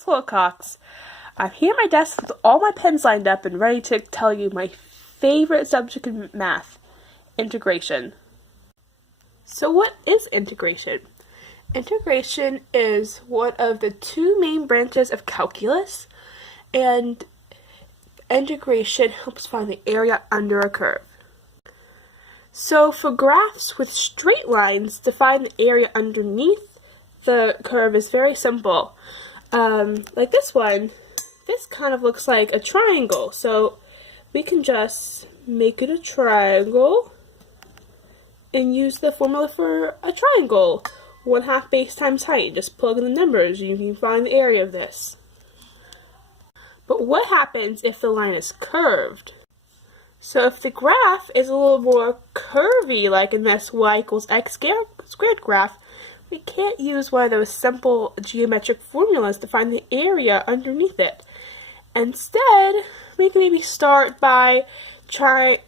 Miss Wilcox. I'm here at my desk with all my pens lined up and ready to tell you my favorite subject in math, integration. So what is integration? Integration is one of the two main branches of calculus, and integration helps find the area under a curve. So for graphs with straight lines, to find the area underneath the curve is very simple. Like this one, this kind of looks like a triangle, so we can just make it a triangle and use the formula for a triangle. 1/2 base times height. Just plug in the numbers and you can find the area of this. But what happens if the line is curved? So if the graph is a little more curvy, like in this y equals x squared graph, we can't use one of those simple geometric formulas to find the area underneath it. Instead, we can maybe start by drawing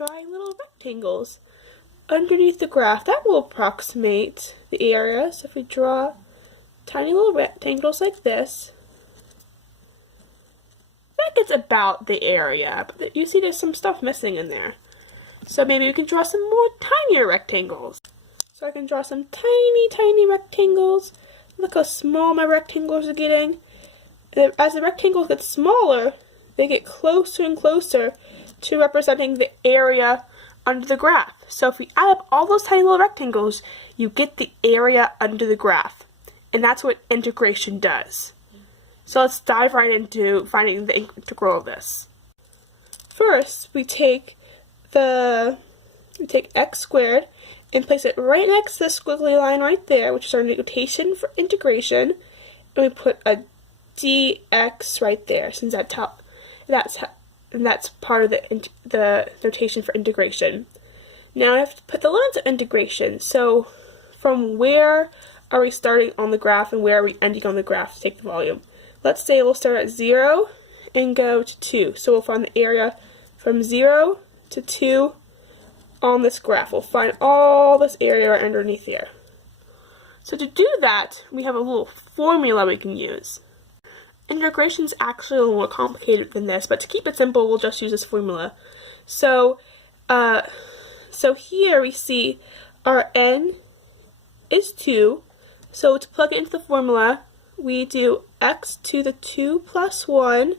little rectangles underneath the graph. That will approximate the area. So if we draw tiny little rectangles like this, that gets about the area. But you see there's some stuff missing in there. So maybe we can draw some more tinier rectangles. So I can draw some tiny rectangles. Look how small my rectangles are getting. And as the rectangles get smaller, they get closer and closer to representing the area under the graph. So if we add up all those tiny little rectangles, you get the area under the graph. And that's what integration does. So let's dive right into finding the integral of this. First, we take x squared and place it right next to the squiggly line right there, which is our notation for integration, and we put a dx right there, since that's part of the notation for integration. Now I have to put the limits of integration. So from where are we starting on the graph and where are we ending on the graph to take the volume? Let's say we'll start at 0 and go to 2. So we'll find the area from 0 to 2 on this graph. We'll find all this area right underneath here. So to do that, we have a little formula we can use. Integration is actually a little more complicated than this, but to keep it simple, we'll just use this formula. So here we see our n is 2. So to plug it into the formula, we do x to the 2 plus 1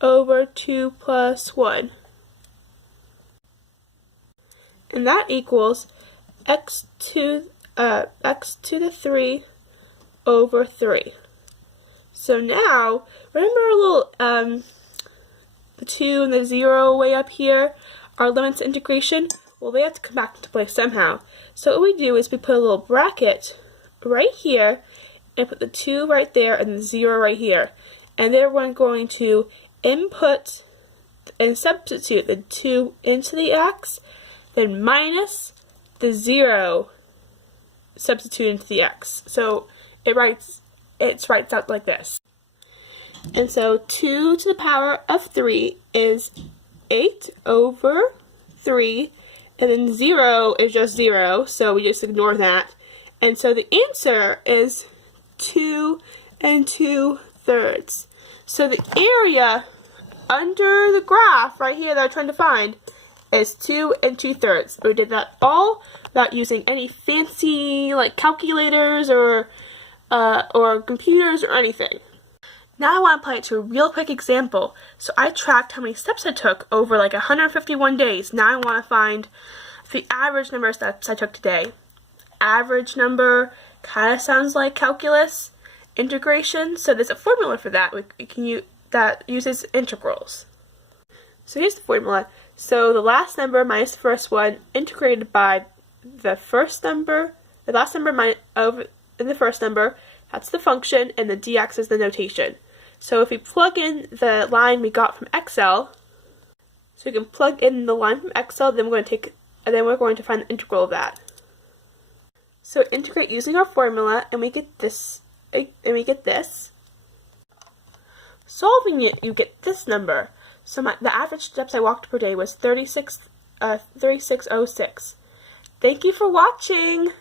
over 2 plus 1. And that equals x to the 3 over 3. So now, remember our little, the 2 and the 0 way up here, our limits of integration? Well, they have to come back into play somehow. So what we do is we put a little bracket right here, and put the 2 right there and the 0 right here. And then we're going to input and substitute the 2 into the x, then minus the 0 substitute into the x. So it writes out like this. And so 2 to the power of 3 is 8 over 3, and then 0 is just 0, so we just ignore that. And so the answer is 2 2/3. So the area under the graph right here that I'm trying to find is 2 2/3. We did that all without using any fancy like calculators or computers or anything. Now I want to apply it to a real quick example. So I tracked how many steps I took over like 151 days. Now I want to find the average number of steps I took today. Average number kind of sounds like calculus, integration, so there's a formula for that we can use that uses integrals. So here's the formula. So the last number minus the first one integrated by the last number in the first number, that's the function, and the dx is the notation. So if we plug in the line we got from Excel, so we can plug in the line from Excel, then we're going to find the integral of that. So integrate using our formula, and we get this. Solving it, you get this number. So the average steps I walked per day was 3606. Thank you for watching.